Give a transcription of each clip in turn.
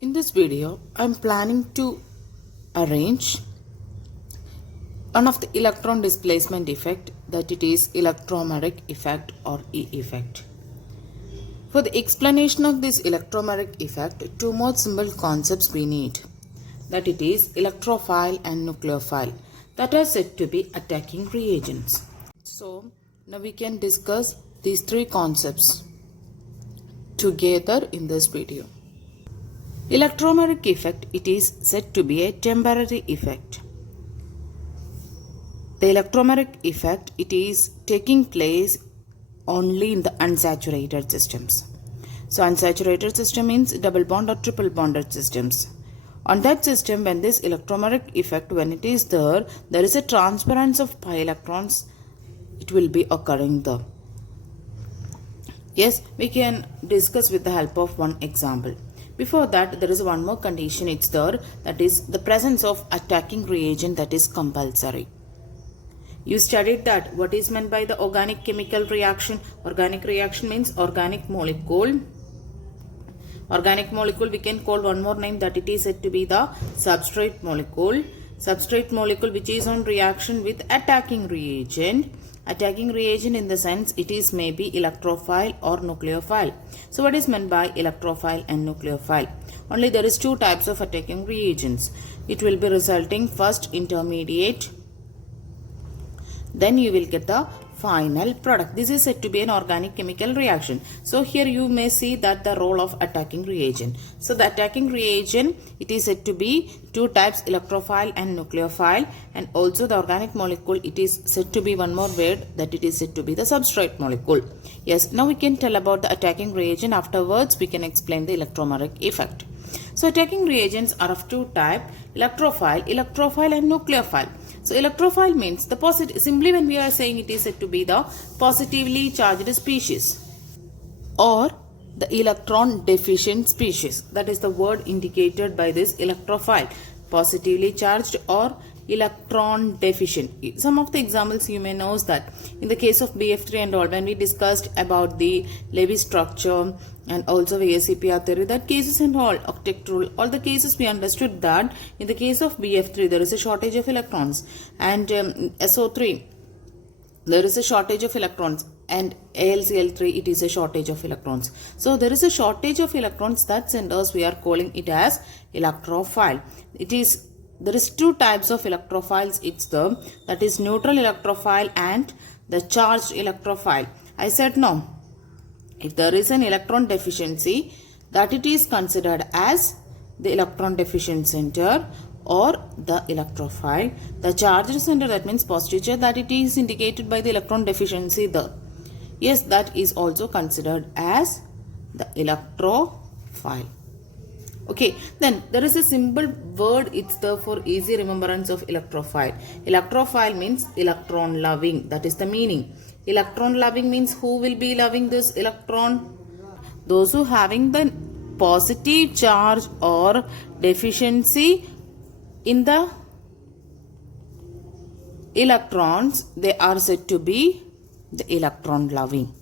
In this video, I am planning to arrange one of the electron displacement effect, that it is electromagnetic effect or E effect. For the explanation of this electromagnetic effect, two more simple concepts we need, that it is electrophile and nucleophile, that are said to be attacking reagents. So now we can discuss these three concepts together in this video. Electromagnetic effect, it is said to be a temporary effect. The electromagnetic effect, it is taking place only in the unsaturated systems. So unsaturated system means double bond or triple bonded systems. On that system, when this electromagnetic effect, when it is there is a transference of pi electrons, it will be occurring there. Yes, we can discuss with the help of one example. Before that, there is one more condition, it's there, that is the presence of attacking reagent, that is compulsory. You studied that what is meant by the organic chemical reaction. Organic reaction means organic molecule. Organic molecule we can call one more name, that it is said to be the substrate molecule. Substrate molecule which is on reaction with attacking reagent. Attacking reagent in the sense it is maybe electrophile or nucleophile. So what is meant by electrophile and nucleophile? Only there is two types of attacking reagents. It will be resulting first intermediate, then you will get the final product. This is said to be an organic chemical reaction. So here you may see that the role of attacking reagent. So the attacking reagent, it is said to be two types, electrophile and nucleophile, and also the organic molecule, it is said to be one more word, that it is said to be the substrate molecule. Yes, now we can tell about the attacking reagent. Afterwards we can explain the electromagnetic effect. So attacking reagents are of two types, electrophile and nucleophile. So electrophile means the positive, simply when we are saying it is said to be the positively charged species or the electron deficient species. That is the word indicated by this electrophile, positively charged or electron deficient. Some of the examples you may know is that in the case of BF3 and all, when we discussed about the Lewis structure and also ASCPR theory, that cases and all, octet rule, all the cases we understood that in the case of BF3 there is a shortage of electrons, and SO3 there is a shortage of electrons, and AlCl3 it is a shortage of electrons. So there is a shortage of electrons, that centers we are calling it as electrophile. There is two types of electrophiles, it's the, that is neutral electrophile and the charged electrophile. I said no, if there is an electron deficiency, that it is considered as the electron deficient center or the electrophile. The charged center, that means positive charge, that it is indicated by the electron deficiency there. Yes, that is also considered as the electrophile. Okay, then there is a simple word, it's there for easy remembrance of electrophile. Electrophile means electron loving, that is the meaning. Electron loving means who will be loving this electron? Those who having the positive charge or deficiency in the electrons, they are said to be the electron loving.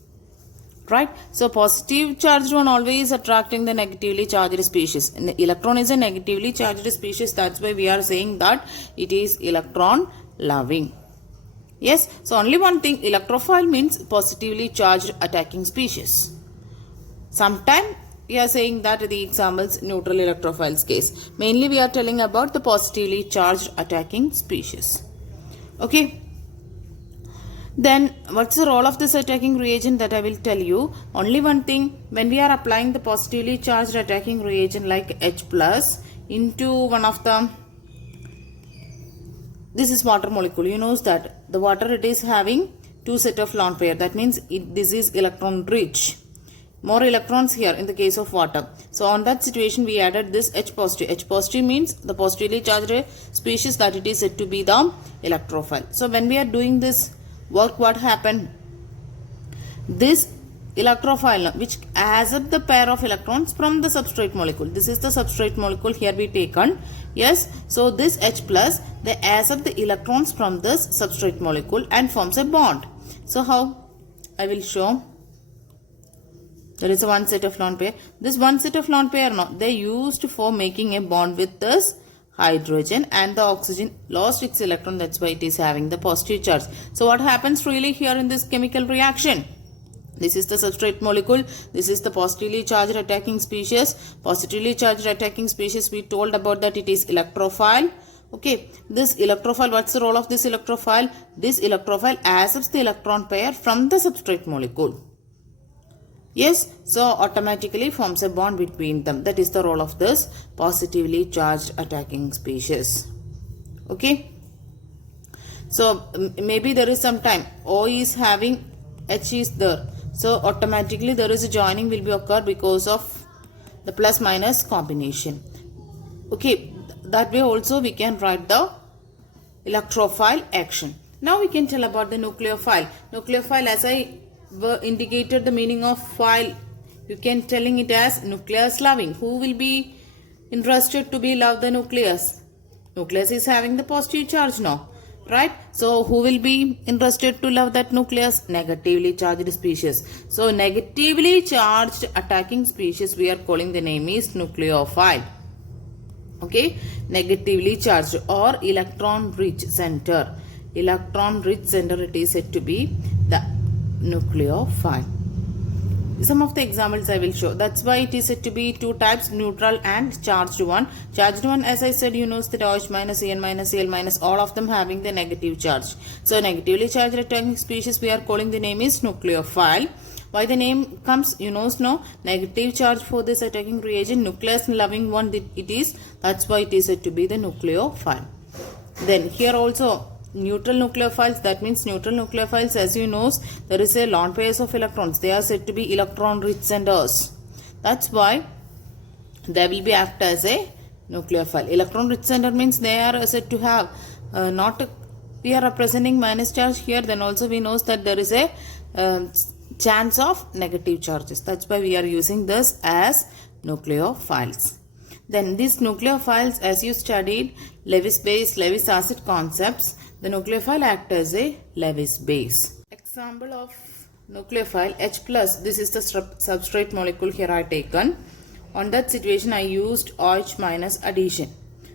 Right? So positive charged one always attracting the negatively charged species. And the electron is a negatively charged species. That's why we are saying that it is electron loving. Yes. So only one thing, electrophile means positively charged attacking species. Sometimes we are saying that the examples neutral electrophiles case. Mainly we are telling about the positively charged attacking species. Okay. Then what's the role of this attacking reagent, that I will tell you. Only one thing, when we are applying the positively charged attacking reagent like H plus into one of the, this is water molecule, you know that the water, it is having two set of lone pair, that means this is electron rich, more electrons here in the case of water. So on that situation we added this H positive. H positive means the positively charged species, that it is said to be the electrophile. So when we are doing this work, what happened? This electrophile which has up the pair of electrons from the substrate molecule. This is the substrate molecule here we taken. Yes. So this H plus, they adds up the electrons from this substrate molecule and forms a bond. So how? I will show. There is a one set of lone pair. This one set of lone pair, no, they used for making a bond with this hydrogen, and the oxygen lost its electron. That's why it is having the positive charge. So what happens really here in this chemical reaction? This is the substrate molecule. This is the positively charged attacking species. Positively charged attacking species, we told about that it is electrophile. Okay, this electrophile, what's the role of this electrophile? This electrophile accepts the electron pair from the substrate molecule. Yes, so automatically forms a bond between them. That is the role of this positively charged attacking species. Okay, so maybe there is some time O is having H is there. So automatically there is a joining will be occur because of the plus minus combination. Okay, that way also we can write the electrophile action. Now we can tell about the nucleophile. Nucleophile, as I indicated the meaning of phile, you can telling it as nucleus loving. Who will be interested to be love the nucleus? Nucleus is having the positive charge now, right? So who will be interested to love that nucleus? Negatively charged species. So negatively charged attacking species, we are calling the name is nucleophile. Okay, negatively charged or electron rich center. Electron rich center, it is said to be the nucleophile. Some of the examples I will show. That's why it is said to be two types, neutral and charged one. Charged one, as I said, you know that OH minus, En minus, Cl minus, all of them having the negative charge. So negatively charged attacking species, we are calling the name is nucleophile. Why the name comes, you know, no negative charge for this attacking reagent, nucleus loving one it is. That's why it is said to be the nucleophile. Then here also neutral nucleophiles, that means neutral nucleophiles, as you know, there is a lone pairs of electrons. They are said to be electron rich centers. That's why they will be act as a nucleophile. Electron rich center means they are said to have we are representing minus charge here. Then also we know that there is a chance of negative charges. That's why we are using this as nucleophiles. Then these nucleophiles, as you studied Lewis base, Lewis acid concepts, the nucleophile act as a Lewis base. Example of nucleophile H plus, this is the substrate molecule here I taken. On that situation I used OH minus addition.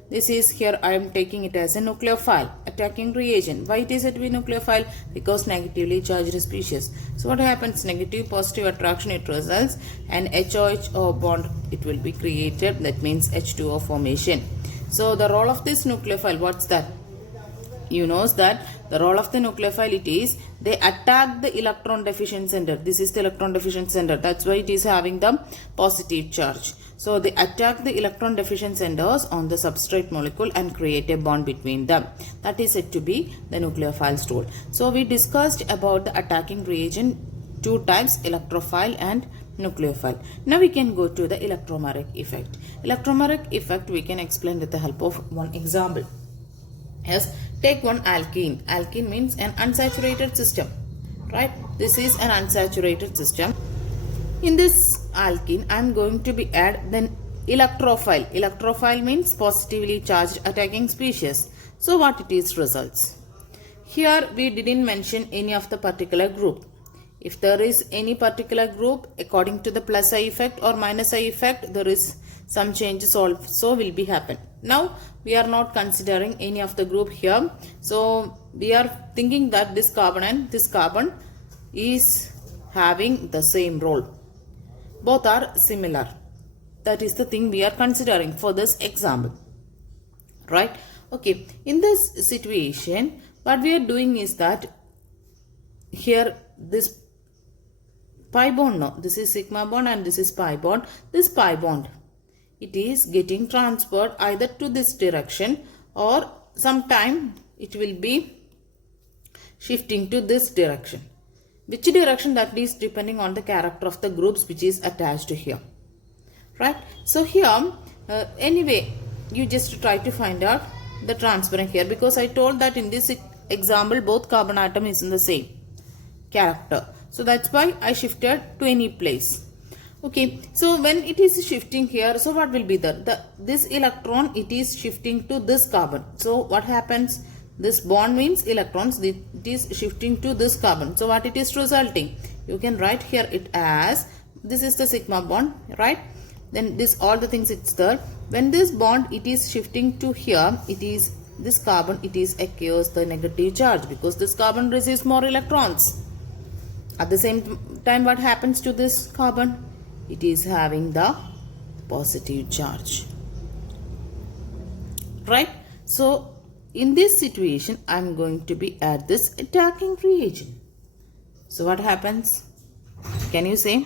This is here I am taking it as a nucleophile attacking reagent. Why it is said to be nucleophile? Because negatively charged species. So what happens? Negative positive attraction, it results, and HOH bond it will be created. That means H2O formation. So the role of this nucleophile, what's that? You know that the role of the nucleophile, it is they attack the electron deficient center. This is the electron deficient center. That's why it is having the positive charge. So they attack the electron deficient centers on the substrate molecule and create a bond between them. That is said to be the nucleophile's role. So we discussed about the attacking reagent, two types, electrophile and nucleophile. Now we can go to the electromeric effect. Electromeric effect we can explain with the help of one example. Yes, take one alkene. Alkene means an unsaturated system, right? This is an unsaturated system. In this alkene, I am going to be add then electrophile. Electrophile means positively charged attacking species. So what it is results? Here we didn't mention any of the particular group. If there is any particular group, according to the plus I effect or minus I effect, there is some changes also will be happen. Now we are not considering any of the group here. So we are thinking that this carbon and this carbon is having the same role. Both are similar. That is the thing we are considering for this example. Right? Okay. In this situation, what we are doing is that here this pi bond, no, this is sigma bond and this is pi bond. This pi bond, it is getting transferred either to this direction or sometime it will be shifting to this direction. Which direction, that is depending on the character of the groups which is attached here. Right? So here, anyway, you just try to find out the transferring here, because I told that in this example both carbon atom is in the same character. So that's why I shifted to any place. Okay, so when it is shifting here, so what will be this electron, it is shifting to this carbon. So what happens? This bond means electrons, it is shifting to this carbon. So what it is resulting? You can write here it as this is the sigma bond, right? Then this all the things it's there. When this bond it is shifting to here, it is this carbon, it is acquires the negative charge because this carbon receives more electrons. At the same time, what happens to this carbon? It is having the positive charge, right? So in this situation, I am going to be add this attacking reagent. So what happens? Can you say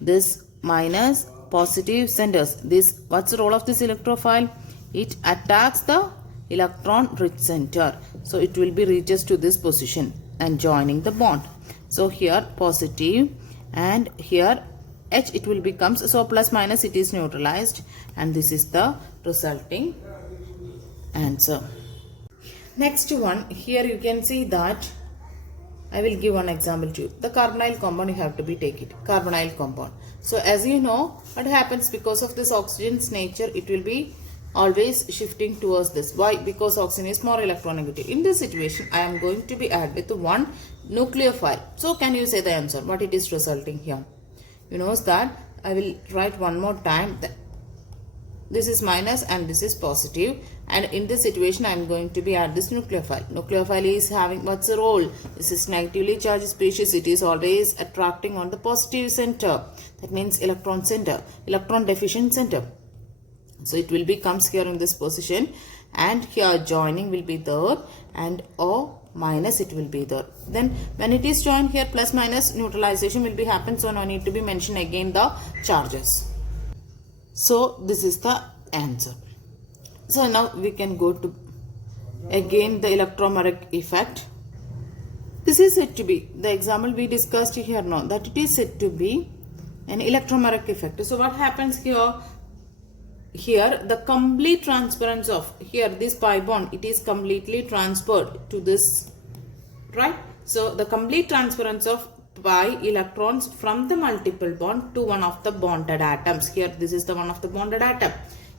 this minus positive centers? This, what's the role of this electrophile? It attacks the electron rich center. So it will be reaches to this position and joining the bond. So here positive and here H it will becomes, so plus minus it is neutralized, and this is the resulting answer. Next one, here you can see that I will give one example to you. The carbonyl compound, you have to be take it. Carbonyl compound. So as you know, what happens because of this oxygen's nature, it will be always shifting towards this. Why? Because oxygen is more electronegative. In this situation, I am going to be add with one nucleophile. So can you say the answer? What it is resulting here? You know that I will write one more time. This is minus and this is positive, and in this situation I am going to be add this nucleophile. Nucleophile is having what's the role? This is negatively charged species. It is always attracting on the positive center. That means electron center, electron deficient center. So it will be comes here in this position, and here joining will be there, and O minus it will be there. Then when it is joined here, plus minus neutralization will be happen. So no need to be mentioned again the charges. So this is the answer. So now we can go to again the electromagnetic effect. This is said to be the example we discussed here now, that it is said to be an electromagnetic effect. So what happens here? Here the complete transference of here this pi bond, it is completely transferred to this, right? So the complete transference of pi electrons from the multiple bond to one of the bonded atoms. Here this is the one of the bonded atom.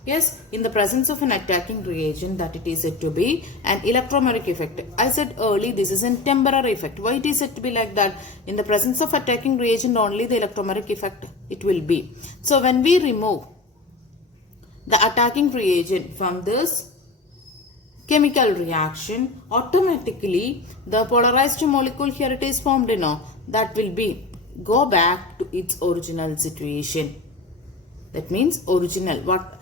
Yes, in the presence of an attacking reagent, that it is said to be an electromagnetic effect. I said earlier this is a temporary effect. Why it is said to be like that? In the presence of attacking reagent only the electromagnetic effect it will be. So when we remove the attacking reagent from this chemical reaction, automatically the polarized molecule here it is formed, you know, that will be go back to its original situation. That means original. What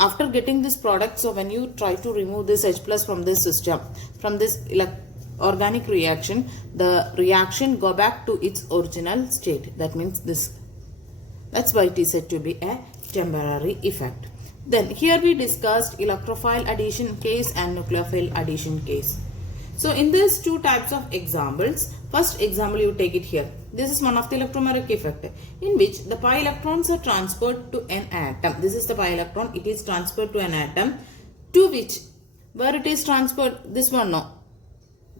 after getting this product, so when you try to remove this H plus from this system, from this organic reaction, the reaction go back to its original state. That means this. That's why it is said to be a temporary effect. Then here we discussed electrophile addition case and nucleophile addition case. So in these two types of examples, first example you take it here. This is one of the electromagnetic effect in which the pi electrons are transferred to an atom. This is the pi electron. It is transferred to an atom, to which where it is transferred, this one no.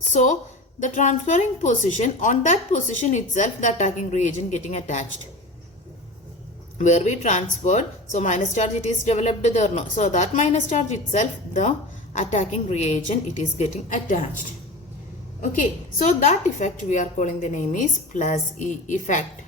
So the transferring position, on that position itself the attacking reagent getting attached. Where we transferred, so minus charge it is developed there no. So that minus charge itself the attacking reagent it is getting attached. Okay, so that effect we are calling the name is plus E effect.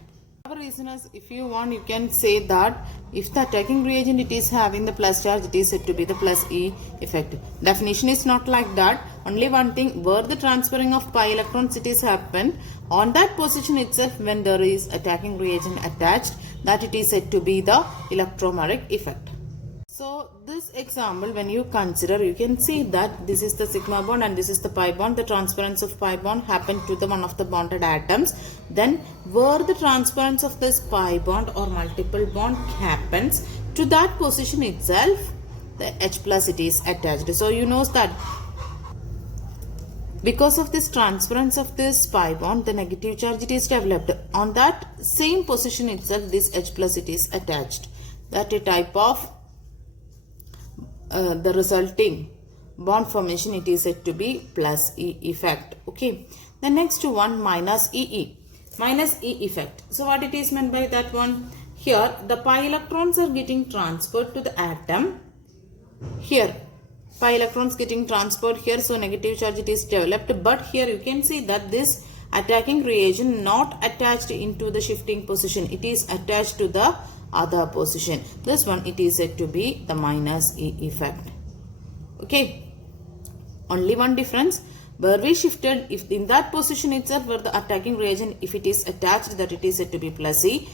Our reason is, if you want you can say that if the attacking reagent it is having the plus charge, it is said to be the plus E effect. Definition is not like that. Only one thing, where the transferring of pi electrons it is happened, on that position itself when there is attacking reagent attached, that it is said to be the electromagnetic effect. So this example when you consider, you can see that this is the sigma bond and this is the pi bond. The transference of pi bond happened to the one of the bonded atoms. Then where the transference of this pi bond or multiple bond happens, to that position itself the H plus it is attached. So you know that because of this transference of this pi bond, the negative charge it is developed. On that same position itself this H plus it is attached. That a type of the resulting bond formation it is said to be plus E effect. Okay, the next one minus EE, minus E effect. So what it is meant by that one? Here the pi electrons are getting transferred to the atom. Here pi electrons getting transferred here, so negative charge it is developed, but here you can see that this attacking reagent not attached into the shifting position. It is attached to the other position. This one, it is said to be the minus E effect. Okay. Only one difference. Where we shifted, if in that position itself where the attacking reagent, if it is attached, that it is said to be plus E.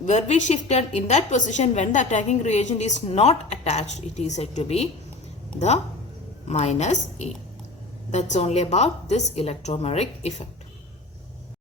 Where we shifted in that position when the attacking reagent is not attached, it is said to be the minus E. That's only about this electromeric effect.